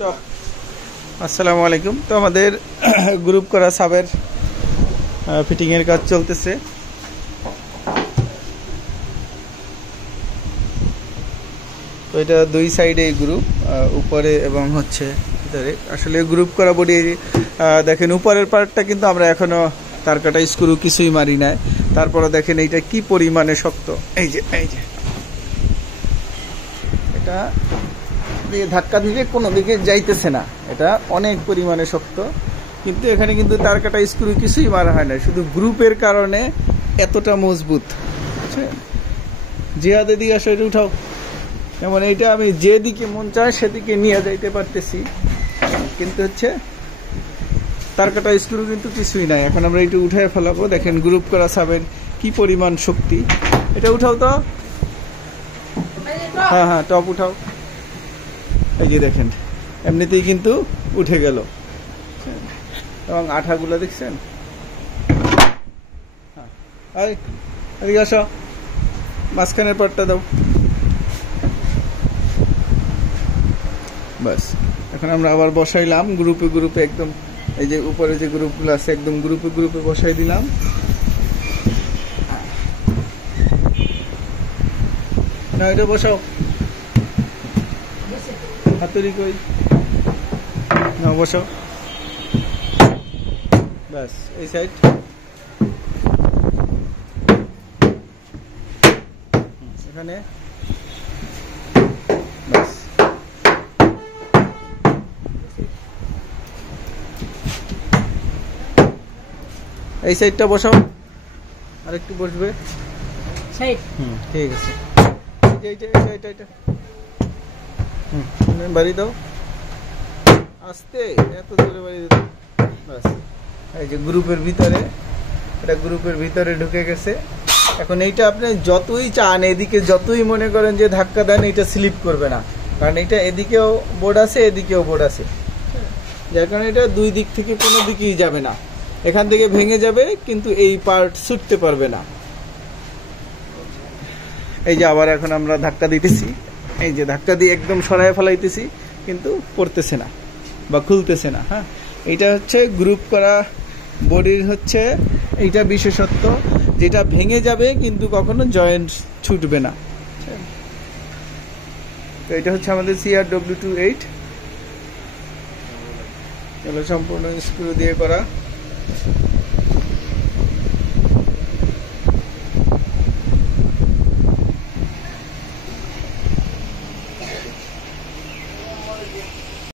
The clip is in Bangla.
তো আসসালামু আলাইকুম। তো আমাদের গ্রুপ করা সাবের ফিটিং এর কাজ চলতেছে। তো এটা দুই সাইডে গ্রুপ, উপরে এবং হচ্ছে ভিতরে। আসলে গ্রুপ করা বডি দেখেন, উপরের পার্টটা কিন্তু আমরা এখনো তার কাটা স্ক্রু কিছুই মারি নাই। তারপরে দেখেন এইটা কি পরিমাণে শক্ত। এই যে এটা ধাক্কা দিলে কোনো দিকে যাইতেছে না, এটা অনেক পরিমাণে শক্ত। কিন্তু এখানে কিন্তু তার কাটা স্ক্রু কিছুই মারা হয় না, শুধু গ্রুপের কারণে এতটা মজবুত। জিহাদের দিকে আসো, এটা উঠাও। যেমন এইটা আমি যেদিকে মন চায় সেদিকে নিয়ে যাইতে পারতেছি, কিন্তু হচ্ছে তার কাটা স্ক্রু কিন্তু কিছুই নাই। এখন আমরা এটা উঠায় ফেলাবো। দেখেন গ্রুপ করা সাবের কি পরিমাণ শক্তি। এটা উঠাও তো, হ্যাঁ টপ উঠাও। এই যে দেখেন এমনিতেই কিন্তু উঠে গেল, এবং আঠাগুলো দেখছেন। হ্যাঁ এদিকে আসো, মাঝখানের পাটটা দাও। বাস, এখন আমরা আবার বসাইলাম গ্রুপে একদম। এই যে উপরে যে গ্রুপগুলো আছে একদম গ্রুপে বসাই দিলাম। না এটা বসাও, হাতুড়ি কই, না বসাও। ব্যাস, এই সাইড এখানে। ব্যাস, এই সাইডটা বসাও, আরেকটু বসবে। ঠিক আছে, বাড়ি দাও আস্তে, এত জোরে বাড়ি দাও। বাস, এই যে গ্রুপের ভিতরে, এটা গ্রুপের ভিতরে ঢুকে গেছে। এখন এইটা আপনি যতই চান, এদিকে যতই মনে করেন যে ধাক্কা দেন, এটা স্লিপ করবে না, কারণ এটা এদিকেও বোর্ড আছে এদিকেও বোর্ড আছে, যার কারণে এটা দুই দিক থেকে কোনো দিকেই যাবে না। এখান থেকে ভেঙে যাবে কিন্তু এই পার্ট ছুটতে পারবে না। এই যে আবার এখন আমরা ধাক্কা দিতেছি, এই যে ধাক্কা দিয়ে একদম সরায় ফেলাইতেছি, কিন্তু পড়তেছে না বা খুলতেছে না। হ্যাঁ, এটা হচ্ছে গ্রুপ করা বডির হচ্ছে এইটা বিশেষত্ব, যেটা ভেঙে যাবে কিন্তু কখনো জয়েন্ট ছুটবে না। তো এটা হচ্ছে আমাদের CRW28, এগুলো সম্পূর্ণ স্ক্রু দিয়ে করা।